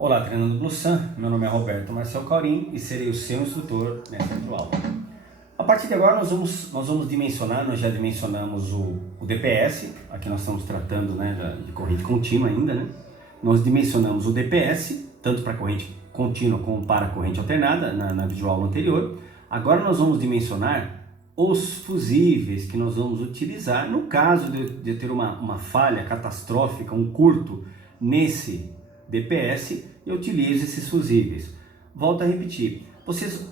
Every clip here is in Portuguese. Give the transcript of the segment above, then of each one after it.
Olá, treinando Blusan, meu nome é Roberto Marcel Caurim e serei o seu instrutor nessa videoaula. A partir de agora nós vamos dimensionar, nós já dimensionamos o DPS, aqui nós estamos tratando de corrente contínua ainda, né? Nós dimensionamos o DPS, tanto para corrente contínua como para corrente alternada, na videoaula anterior. Agora nós vamos dimensionar os fusíveis que nós vamos utilizar no caso de ter uma falha catastrófica, um curto nesse DPS, eu utilizo esses fusíveis. Volto a repetir, vocês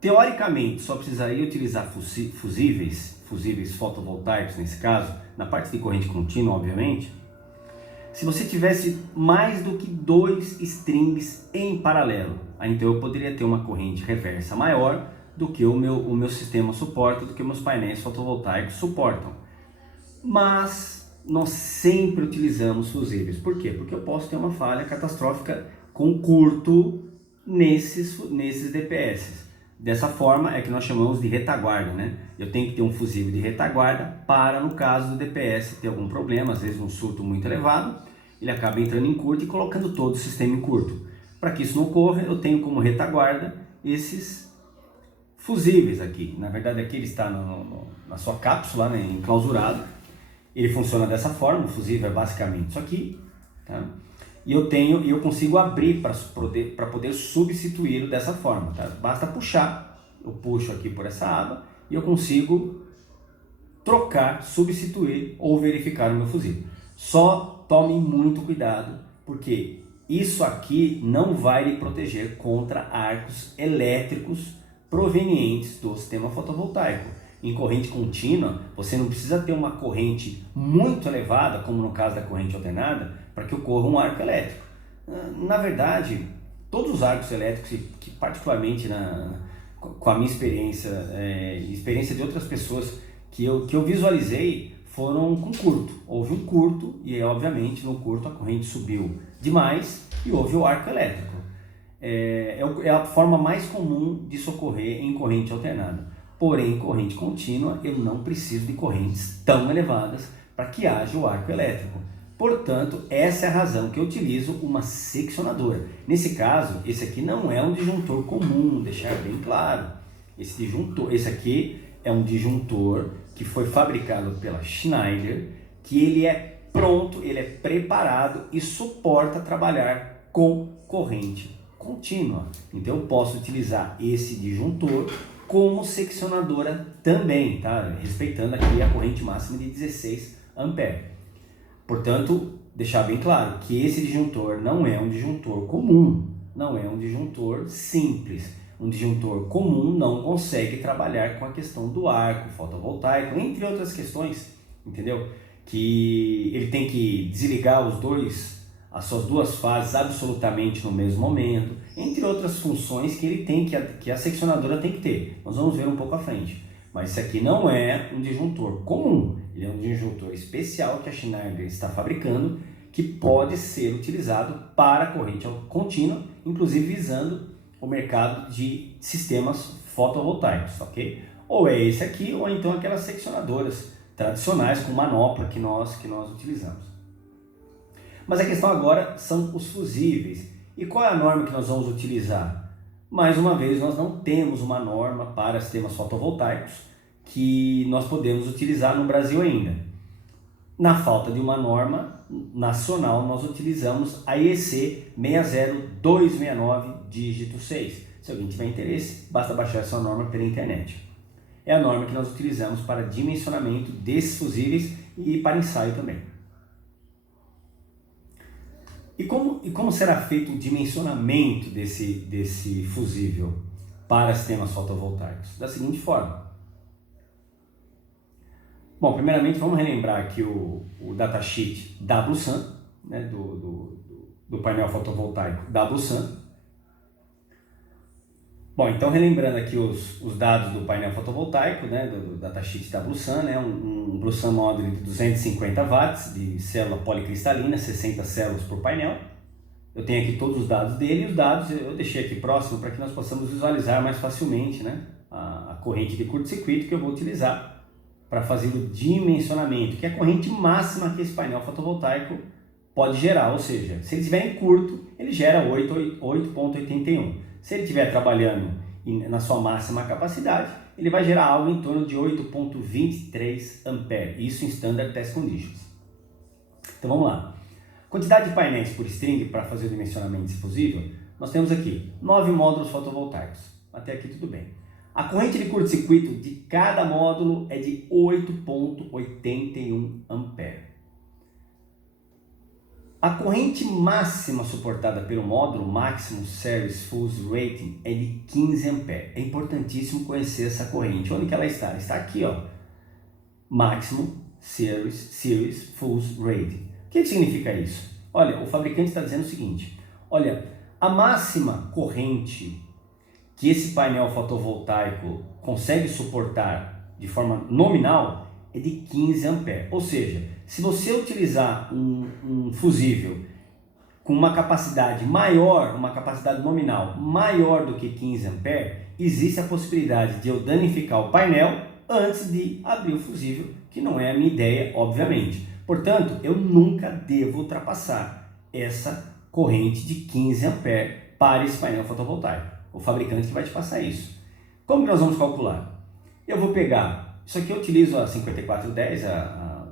teoricamente só precisariam utilizar fusíveis fotovoltaicos nesse caso, na parte de corrente contínua, obviamente, se você tivesse mais do que 2 strings em paralelo. Aí, então eu poderia ter uma corrente reversa maior do que o meu sistema suporta, do que meus painéis fotovoltaicos suportam. Mas nós sempre utilizamos fusíveis. Por quê? Porque eu posso ter uma falha catastrófica com curto nesses DPS. Dessa forma é que nós chamamos de retaguarda, né? Eu tenho que ter um fusível de retaguarda para, no caso do DPS, ter algum problema, às vezes um surto muito elevado, ele acaba entrando em curto e colocando todo o sistema em curto. Para que isso não ocorra, eu tenho como retaguarda esses fusíveis aqui. Na verdade, aqui ele está na sua cápsula, né, enclausurado. Ele funciona dessa forma, o fusível é basicamente isso aqui, tá? E eu consigo abrir para poder substituí-lo dessa forma, tá? Basta puxar, eu puxo aqui por essa aba e eu consigo trocar, substituir ou verificar o meu fusível. Só tome muito cuidado, porque isso aqui não vai lhe proteger contra arcos elétricos provenientes do sistema fotovoltaico. Em corrente contínua, você não precisa ter uma corrente muito elevada, como no caso da corrente alternada, para que ocorra um arco elétrico. Na verdade, todos os arcos elétricos, que particularmente com a minha experiência, experiência de outras pessoas que eu visualizei, foram com curto. Houve um curto e, obviamente, no curto a corrente subiu demais e houve o arco elétrico. É a forma mais comum de socorrer em corrente alternada. Porém, em corrente contínua, eu não preciso de correntes tão elevadas para que haja o arco elétrico. Portanto, essa é a razão que eu utilizo uma seccionadora. Nesse caso, esse aqui não é um disjuntor comum, deixar bem claro. Esse aqui é um disjuntor que foi fabricado pela Schneider, que ele é pronto, ele é preparado e suporta trabalhar com corrente contínua. Então, eu posso utilizar esse disjuntor como seccionadora também, tá? Respeitando aqui a corrente máxima de 16 amperes. Portanto, deixar bem claro que esse disjuntor não é um disjuntor comum, não é um disjuntor simples. Um disjuntor comum não consegue trabalhar com a questão do arco fotovoltaico, entre outras questões, entendeu? Que ele tem que desligar as suas duas fases absolutamente no mesmo momento, entre outras funções que ele tem, que a seccionadora tem que ter. Nós vamos ver um pouco à frente. Mas isso aqui não é um disjuntor comum, ele é um disjuntor especial que a Schneider está fabricando, que pode ser utilizado para corrente contínua, inclusive visando o mercado de sistemas fotovoltaicos, ok? Ou é esse aqui, ou então aquelas seccionadoras tradicionais com manopla que nós utilizamos. Mas a questão agora são os fusíveis. E qual é a norma que nós vamos utilizar? Mais uma vez, nós não temos uma norma para sistemas fotovoltaicos que nós podemos utilizar no Brasil ainda. Na falta de uma norma nacional, nós utilizamos a IEC 60269, dígito 6. Se alguém tiver interesse, basta baixar essa norma pela internet. É a norma que nós utilizamos para dimensionamento desses fusíveis e para ensaio também. E como será feito o dimensionamento desse fusível para sistemas fotovoltaicos? Da seguinte forma. Bom, primeiramente vamos relembrar aqui o datasheet da Blusan, né, do painel fotovoltaico da Blusan. Bom, então relembrando aqui os dados do painel fotovoltaico, né, do datasheet da Blusan, né, um Blusan Module de 250 watts de célula policristalina, 60 células por painel. Eu tenho aqui todos os dados dele e os dados eu deixei aqui próximo para que nós possamos visualizar mais facilmente, né, a corrente de curto-circuito que eu vou utilizar para fazer o dimensionamento, que é a corrente máxima que esse painel fotovoltaico pode gerar, ou seja, se ele estiver em curto, ele gera 8,81. Se ele estiver trabalhando na sua máxima capacidade, ele vai gerar algo em torno de 8,23 ampere, isso em Standard Test Conditions. Então vamos lá. Quantidade de painéis por string para fazer o dimensionamento difusível, nós temos aqui 9 módulos fotovoltaicos. Até aqui tudo bem. A corrente de curto-circuito de cada módulo é de 8,81 ampere. A corrente máxima suportada pelo módulo Maximum Series Fuse Rating é de 15 ampere. É importantíssimo conhecer essa corrente. Onde que ela está? Ela está aqui, ó. Maximum Series Fuse Rating. O que significa isso? Olha, o fabricante está dizendo o seguinte. Olha, a máxima corrente que esse painel fotovoltaico consegue suportar de forma nominal é de 15 ampere. Ou seja, se você utilizar um fusível com uma capacidade maior, uma capacidade nominal maior do que 15 ampere, existe a possibilidade de eu danificar o painel antes de abrir o fusível, que não é a minha ideia, obviamente. Portanto, eu nunca devo ultrapassar essa corrente de 15 ampere para esse painel fotovoltaico. O fabricante que vai te passar isso. Como que nós vamos calcular? Eu vou pegar, isso aqui eu utilizo a 5410,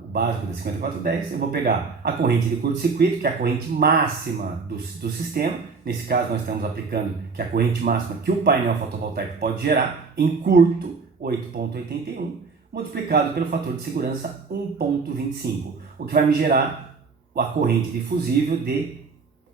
o básico da 5410, eu vou pegar a corrente de curto-circuito, que é a corrente máxima do sistema. Nesse caso nós estamos aplicando que é a corrente máxima que o painel fotovoltaico pode gerar em curto, 8,81, multiplicado pelo fator de segurança 1,25, o que vai me gerar a corrente difusível de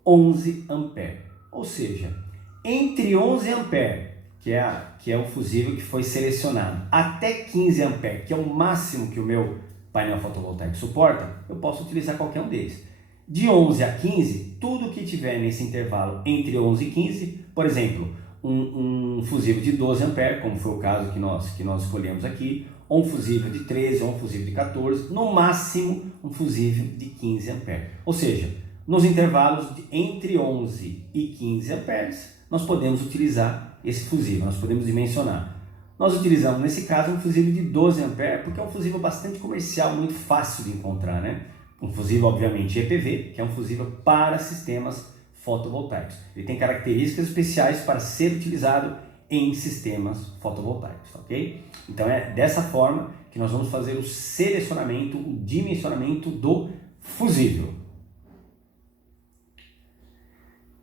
11 ampere. Ou seja, entre 11 ampere, que é o fusível que foi selecionado, até 15 ampere, que é o máximo que o meu painel fotovoltaico suporta, eu posso utilizar qualquer um deles. De 11 a 15, tudo que tiver nesse intervalo entre 11 e 15, por exemplo, um fusível de 12 ampere, como foi o caso que nós escolhemos aqui, ou um fusível de 13, ou um fusível de 14, no máximo um fusível de 15 ampere. Ou seja, nos intervalos entre 11 e 15 amperes, nós podemos utilizar esse fusível, nós podemos dimensionar. Nós utilizamos, nesse caso, um fusível de 12 ampere, porque é um fusível bastante comercial, muito fácil de encontrar, né? Um fusível, obviamente, EPV, que é um fusível para sistemas fotovoltaicos. Ele tem características especiais para ser utilizado em sistemas fotovoltaicos, ok? Então é dessa forma que nós vamos fazer o selecionamento, o dimensionamento do fusível.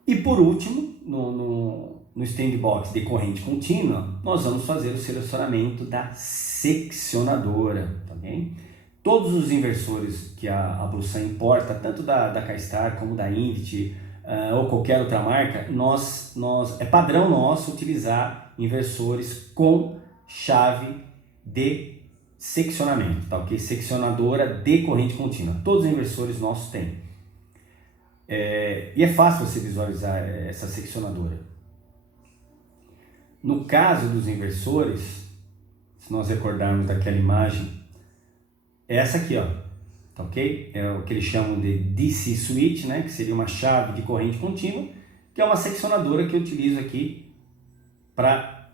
E por último, no string box de corrente contínua, nós vamos fazer o selecionamento da seccionadora, tá bem? Todos os inversores que a Blusan importa, tanto da K-Star como da Invit ou qualquer outra marca, é padrão nosso utilizar inversores com chave de seccionamento, tá ok? Seccionadora de corrente contínua. Todos os inversores nossos têm. E é fácil você visualizar essa seccionadora. No caso dos inversores, se nós recordarmos daquela imagem, é essa aqui, ó, tá ok? É o que eles chamam de DC switch, né? Que seria uma chave de corrente contínua, que é uma seccionadora que eu utilizo aqui para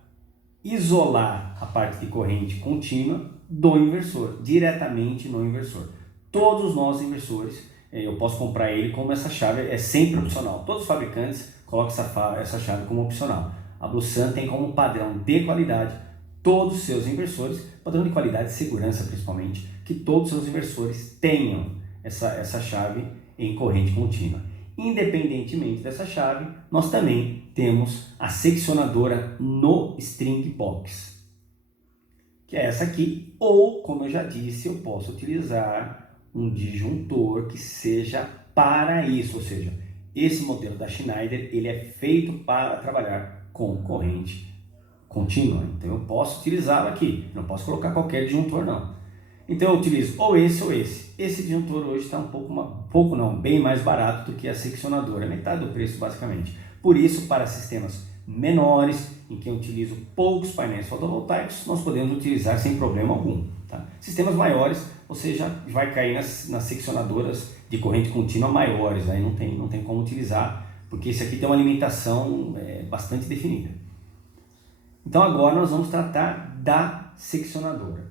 isolar a parte de corrente contínua do inversor, diretamente no inversor. Todos os nossos inversores, eu posso comprar ele como essa chave, é sempre opcional. Todos os fabricantes colocam essa chave como opcional. A Blusan tem como padrão de qualidade todos os seus inversores, padrão de qualidade e segurança principalmente, que todos os seus inversores tenham essa chave em corrente contínua. Independentemente dessa chave, nós também temos a seccionadora no string box, que é essa aqui, ou, como eu já disse, eu posso utilizar um disjuntor que seja para isso, ou seja, esse modelo da Schneider, ele é feito para trabalhar com corrente contínua, então eu posso utilizá-lo aqui, não posso colocar qualquer disjuntor não. Então eu utilizo ou esse ou esse. Esse disjuntor hoje está bem mais barato do que a seccionadora, metade do preço basicamente. Por isso, para sistemas menores, em que eu utilizo poucos painéis fotovoltaicos, nós podemos utilizar sem problema algum. Tá? Sistemas maiores, você já vai cair nas seccionadoras de corrente contínua maiores, aí não tem como utilizar, porque esse aqui tem uma limitação bastante definida. Então agora nós vamos tratar da seccionadora.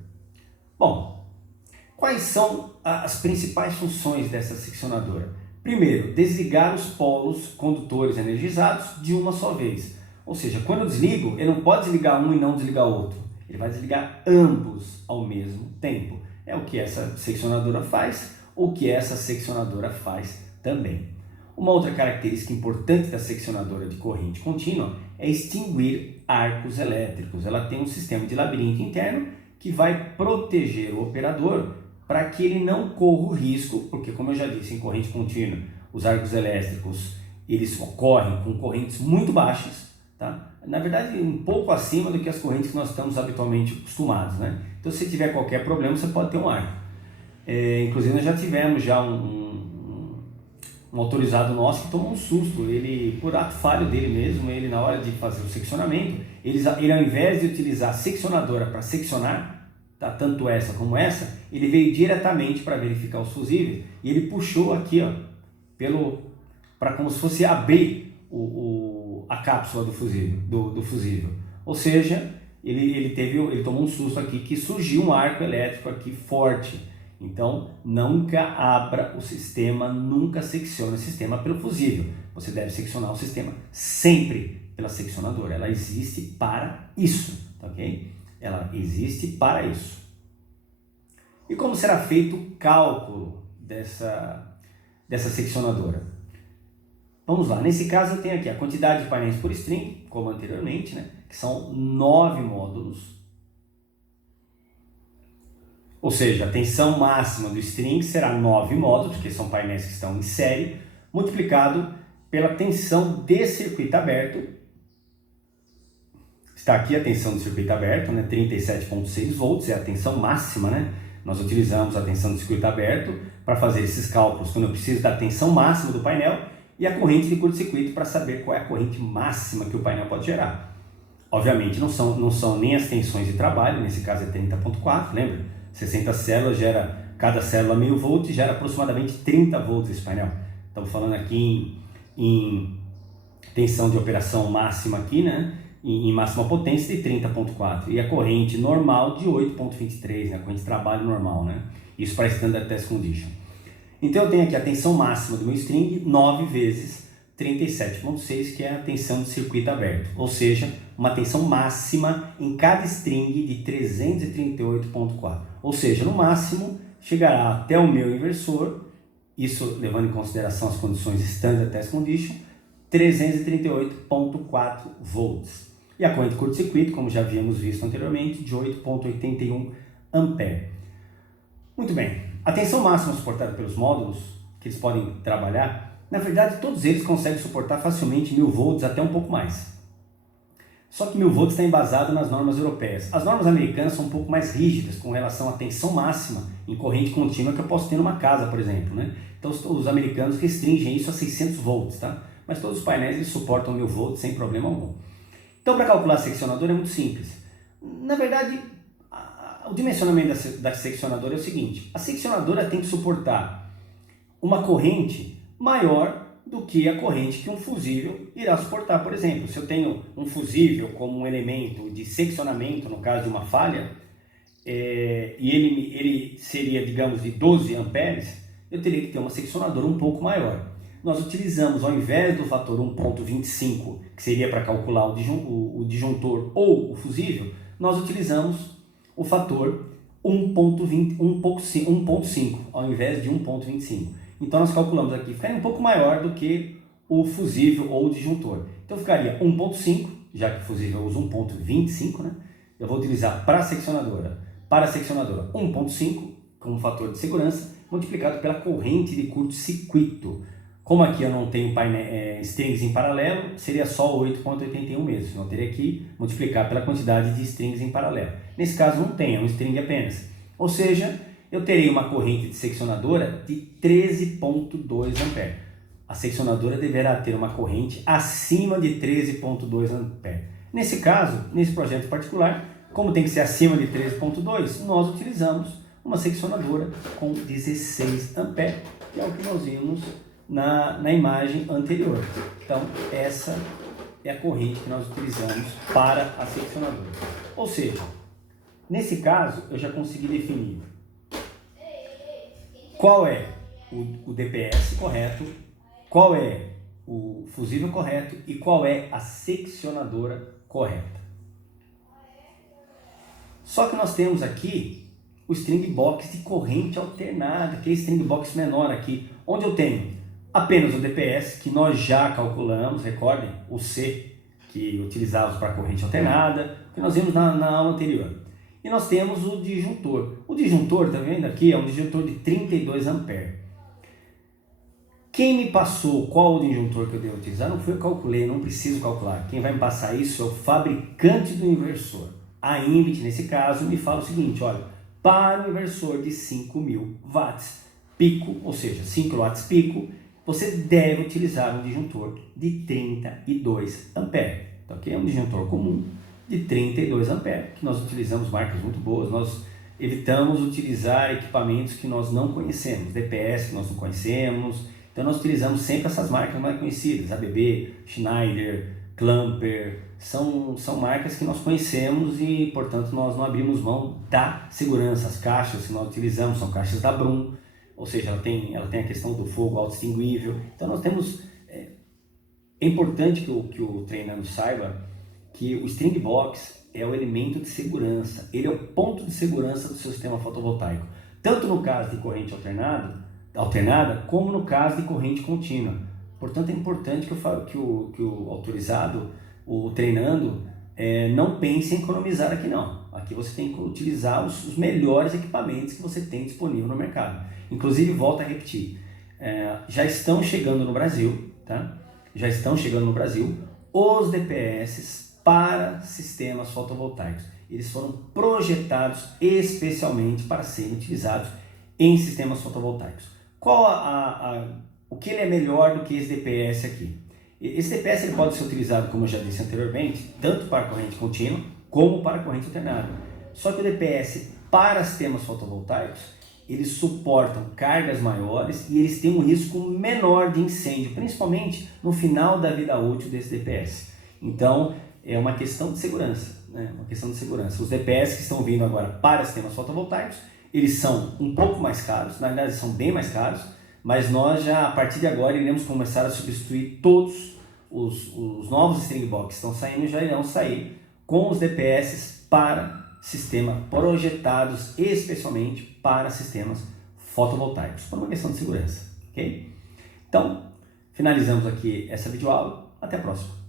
Bom, quais são as principais funções dessa seccionadora? Primeiro, desligar os polos condutores energizados de uma só vez. Ou seja, quando eu desligo, ele não pode desligar um e não desligar outro. Ele vai desligar ambos ao mesmo tempo. É o que essa seccionadora faz, o que essa seccionadora faz também. Uma outra característica importante da seccionadora de corrente contínua é extinguir arcos elétricos. Ela tem um sistema de labirinto interno que vai proteger o operador para que ele não corra o risco, porque como eu já disse, em corrente contínua, os arcos elétricos eles ocorrem com correntes muito baixas, tá? Na verdade um pouco acima do que as correntes que nós estamos habitualmente acostumados, né? Então se tiver qualquer problema você pode ter um arco. Inclusive nós já tivemos um autorizado nosso que tomou um susto, ele, por ato falho dele mesmo, ele na hora de fazer o seccionamento, ele ao invés de utilizar a seccionadora para seccionar, tá, tanto essa como essa, ele veio diretamente para verificar os fusíveis e ele puxou aqui, ó, para como se fosse abrir a cápsula do fusível. Ou seja, ele tomou um susto aqui que surgiu um arco elétrico aqui forte. Então, nunca abra o sistema, nunca seccione o sistema pelo fusível. Você deve seccionar o sistema sempre pela seccionadora. Ela existe para isso, tá ok? Ela existe para isso. E como será feito o cálculo dessa seccionadora? Vamos lá, nesse caso eu tenho aqui a quantidade de painéis por string, como anteriormente, né? Que são 9 módulos. Ou seja, a tensão máxima do string será 9 módulos, porque são painéis que estão em série, multiplicado pela tensão de circuito aberto. Está aqui a tensão do circuito aberto, né? 37,6 volts, é a tensão máxima, né? Nós utilizamos a tensão do circuito aberto para fazer esses cálculos quando eu preciso da tensão máxima do painel e a corrente de curto-circuito para saber qual é a corrente máxima que o painel pode gerar. Obviamente não são nem as tensões de trabalho, nesse caso é 30,4, lembra? 60 células, cada célula 1000 volts e gera aproximadamente 30 volts esse painel. Estamos falando aqui em tensão de operação máxima aqui, né? Em máxima potência de 30,4 e a corrente normal de 8,23, né? A corrente de trabalho normal, né? Isso para Standard Test Condition. Então eu tenho aqui a tensão máxima do meu string 9 vezes 37,6, que é a tensão de circuito aberto, ou seja, uma tensão máxima em cada string de 338,4, ou seja, no máximo chegará até o meu inversor, isso levando em consideração as condições Standard Test Condition, 338,4 volts. E a corrente de curto-circuito, como já havíamos visto anteriormente, de 8,81 ampere. Muito bem, a tensão máxima suportada pelos módulos, que eles podem trabalhar, na verdade, todos eles conseguem suportar facilmente 1000 volts até um pouco mais. Só que 1000 volts está embasado nas normas europeias. As normas americanas são um pouco mais rígidas com relação à tensão máxima em corrente contínua que eu posso ter numa casa, por exemplo, né? Então, os americanos restringem isso a 600 volts, tá? Mas todos os painéis eles suportam 1000 volts sem problema algum. Então, para calcular a seccionadora é muito simples. Na verdade, o dimensionamento da seccionadora é o seguinte. A seccionadora tem que suportar uma corrente maior do que a corrente que um fusível irá suportar. Por exemplo, se eu tenho um fusível como um elemento de seccionamento, no caso de uma falha, e ele seria, digamos, de 12 amperes, eu teria que ter uma seccionadora um pouco maior. Nós utilizamos, ao invés do fator 1,25, que seria para calcular o disjuntor ou o fusível, nós utilizamos o fator 1,5 ao invés de 1,25. Então nós calculamos aqui, ficaria um pouco maior do que o fusível ou o disjuntor. Então ficaria 1,5, já que o fusível usa 1,25, né? Eu vou utilizar para a seccionadora 1,5 como fator de segurança, multiplicado pela corrente de curto-circuito. Como aqui eu não tenho strings em paralelo, seria só 8,81 mesmo. Então eu teria que multiplicar pela quantidade de strings em paralelo. Nesse caso não tem, é um string apenas. Ou seja, eu terei uma corrente de seccionadora de 13,2 A. A seccionadora deverá ter uma corrente acima de 13,2 A. Nesse caso, nesse projeto particular, como tem que ser acima de 13,2, nós utilizamos uma seccionadora com 16 A, que é o que nós vimos na imagem anterior. Então, essa é a corrente que nós utilizamos para a seccionadora. Ou seja, nesse caso, eu já consegui definir qual é o DPS correto, qual é o fusível correto e qual é a seccionadora correta. Só que nós temos aqui o string box de corrente alternada, que é string box menor aqui, onde eu tenho apenas o DPS, que nós já calculamos, recordem, o C, que utilizávamos para corrente alternada, que nós vimos na aula anterior. E nós temos o disjuntor. O disjuntor, tá vendo aqui, é um disjuntor de 32 amperes. Quem me passou qual o disjuntor que eu devo utilizar não foi eu calculei, não preciso calcular. Quem vai me passar isso é o fabricante do inversor. A Invit, nesse caso, me fala o seguinte, olha, para o inversor de 5.000 watts pico, ou seja, 5 kW pico, você deve utilizar um disjuntor de 32 amperes. Então aqui é um disjuntor comum de 32 amperes, que nós utilizamos marcas muito boas, nós evitamos utilizar equipamentos que nós não conhecemos, DPS que nós não conhecemos, então nós utilizamos sempre essas marcas mais conhecidas, ABB, Schneider, Clamper, são marcas que nós conhecemos e, portanto, nós não abrimos mão da segurança. As caixas que nós utilizamos são caixas da Brum, ou seja, ela tem a questão do fogo auto-extinguível. Então nós temos, é importante que o treinando saiba que o string box é o elemento de segurança, ele é o ponto de segurança do seu sistema fotovoltaico, tanto no caso de corrente alternada como no caso de corrente contínua. Portanto, é importante que o autorizado, o treinando, não pense em economizar aqui não. Aqui você tem que utilizar os melhores equipamentos que você tem disponível no mercado. Inclusive, volto a repetir, já estão chegando no Brasil, tá? Já estão chegando no Brasil os DPS para sistemas fotovoltaicos. Eles foram projetados especialmente para serem utilizados em sistemas fotovoltaicos. O que ele é melhor do que esse DPS aqui? Esse DPS ele pode ser utilizado, como eu já disse anteriormente, tanto para corrente contínua como para corrente alternada. Só que o DPS para sistemas fotovoltaicos, eles suportam cargas maiores e eles têm um risco menor de incêndio, principalmente no final da vida útil desse DPS. Então, é uma questão de segurança, né? Uma questão de segurança. Os DPS que estão vindo agora para sistemas fotovoltaicos, eles são um pouco mais caros, na verdade são bem mais caros, mas nós já, a partir de agora, iremos começar a substituir todos os novos string box que estão saindo, já irão sair com os DPS para sistema projetados especialmente para sistemas fotovoltaicos, por uma questão de segurança, ok? Então, finalizamos aqui essa videoaula, até a próxima.